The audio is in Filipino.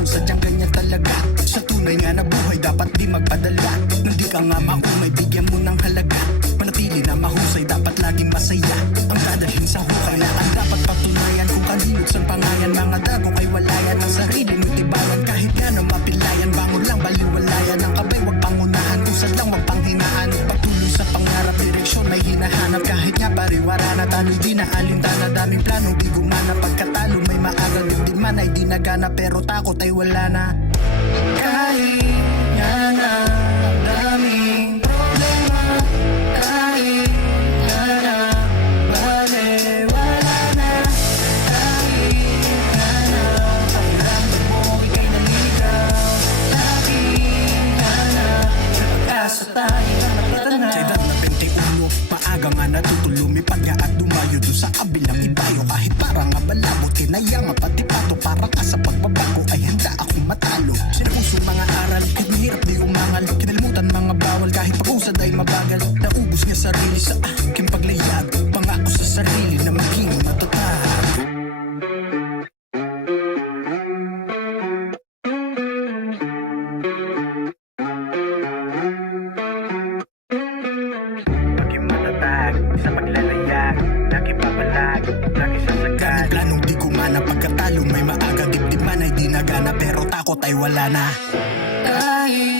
panahon, sadyang ganyan talaga. Sa tunay nga na buhay, dapat di magpadala. Nang di ka nga maumay, bigyan mo ng halaga. Manatili na mahusay, dapat laging masaya. Ang dadalhin sa hukay na ang dapat patunayan. Kung kanilot sa pangayan, mga dagok ay walayan. Ang sarili mo'y tibayan, kahit nga na mapilayan. Bangon lang, baliwalayan, ang kabay wag pangunahan. Usad lang, wag panghinaan. Pagtuloy sa pangarap, direksyon may hinahanap. Kahit nga pariwara na talo, di na alintana. Daming plano, di gumana. Pagkatalo may maaga, dibdiman ay di nagana. Pero takot ay wala na. Kahit nga na daming problema, kahit nga na baliwala na, kahit nga na pakiramdam mo ika'y naligaw, kahit nga na pag-asa tayo na napatanaw. Sa edad na 21, maaga nga natutulumi pagya at dumayo doon sa kabilang ibayo. Kahit parang abalabot, kinayama pati pato. Para ka sa pagbabago ay handa akong matalo. Sinapusong mga aral, kahit mahirap di umangal. Kinalimutan mga bawal, kahit pag-usad ay mabagal. Naubos niya sarili sa aking paglayag. Pangako sa sarili na maging matatag. Maging matatag sa paglalayag, lagi papalag, lagi sasagad. Daming planong di kumana, pagkatalo may maaga. Dibdiman ay di nagana, pero takot ay wala na. Kahit